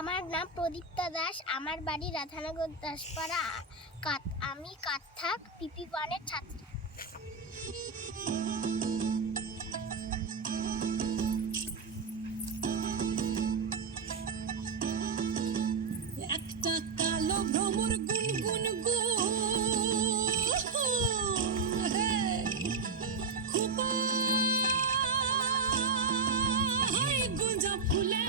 আমার নাম প্রদীপ্তা দাস। আমার বাড়ি রাধানগর দাসপাড়া। আমি কাত্থাক পিপি ওয়ানের ছাত্রী। একটা কালো ভ্রমর গুনগুন গো গুঞ্জা ফুলে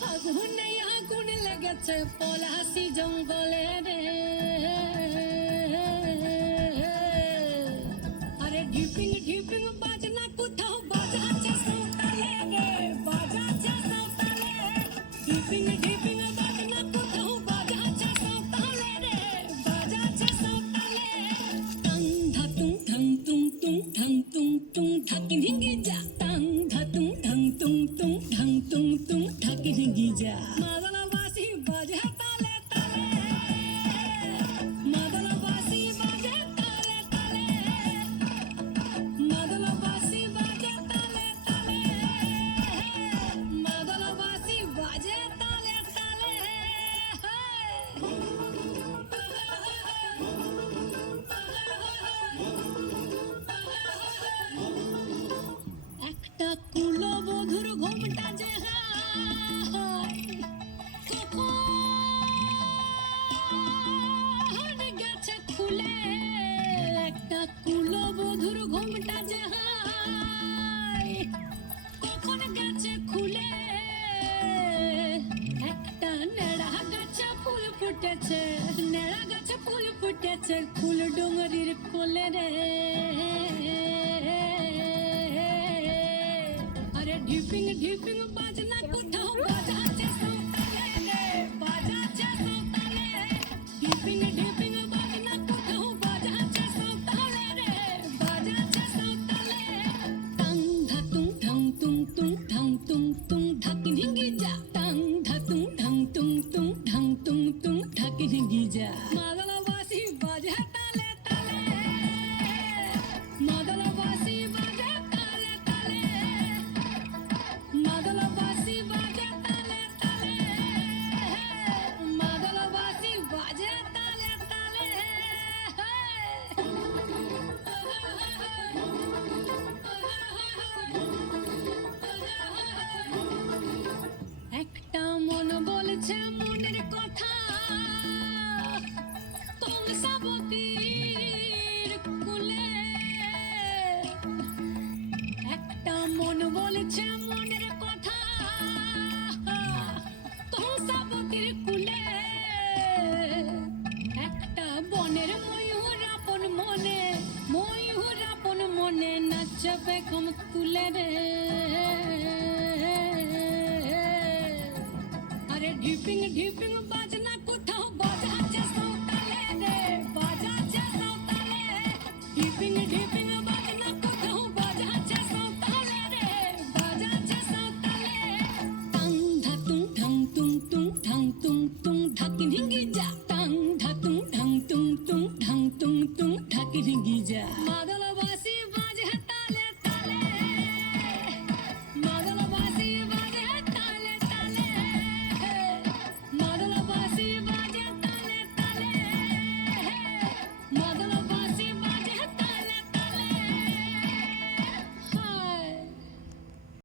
ফাগুনে আগুন লেগেছে পলাশি জঙ্গলে রে। আরে ঢিপিং ঢিপিং বাজনা কোথাও বাজাচ্ছে সৌতালে রে, বাজাচ্ছে সৌতালে। ঢিপিং ঢিপিং বাজনা কোথাও বাজাচ্ছে সৌতালে রে, বাজাচ্ছে সৌতালে। টাং ধাতুং ঢং তুং তুং ঢং তুং তুং ঢাকি ঢিঙ্গি যা। টাং ধাতুং ঢং তুং তুং ঢং তুং তুং ঢাকি ঢিঙ্গি যা। মাদলাবাসী বাজে তালে তালে, মাদলাবাসী বাজে তালে তালে, মাদলাবাসী বাজে তালে তালে, মাদলাবাসী বাজে তালে তালে। একটা কুলবধূর ঘোমটা যে কখন গেছে খুলে, একটা কুলবধূর ঘোমটা যে কখন গেছে খুলে। একটা নেড়া গাছে ফুল ফুটেছে, নেড়া গাছে ফুল ফুটেছে ফুল ডুঙরির কোলে রে। আরে ঢিপিং ঢিপিং বাজনা কোথাও বাজাচ্ছে সৌতালে রে, বাজাচ্ছে সৌতালে। ঢিপিং ঢিপিং বাজনা কোথাও বাজাচ্ছে সৌতালে রে, বাজাচ্ছে সৌতালে। টাং ধাতুং ঢং তুং তুং ঢং তুং তুং ঢাকি ঢিঙ্গি যা। টাং ধাতুং ঢং তুং তুং ঢং তুং তুং ঢাকি ঢিঙ্গি যা। মাদলাবাসী বাজে তালে তালে, মাদলাবাসী বাজে তালে তালে, মাদলাবাসী বাজে তালে তালে, মাদলাবাসী বাজে তালে তালে। একটা মন বলছে মনের কথা কংসাবতীর কুলে। একটা মন বলছে মনের কথা কংসাবতীর কুলে। একটা বনের ময়ূর আপন মনে, ময়ূর আপন মনে নাচবে কম তুলে রে। আরে ঢিপিং ঢিপিং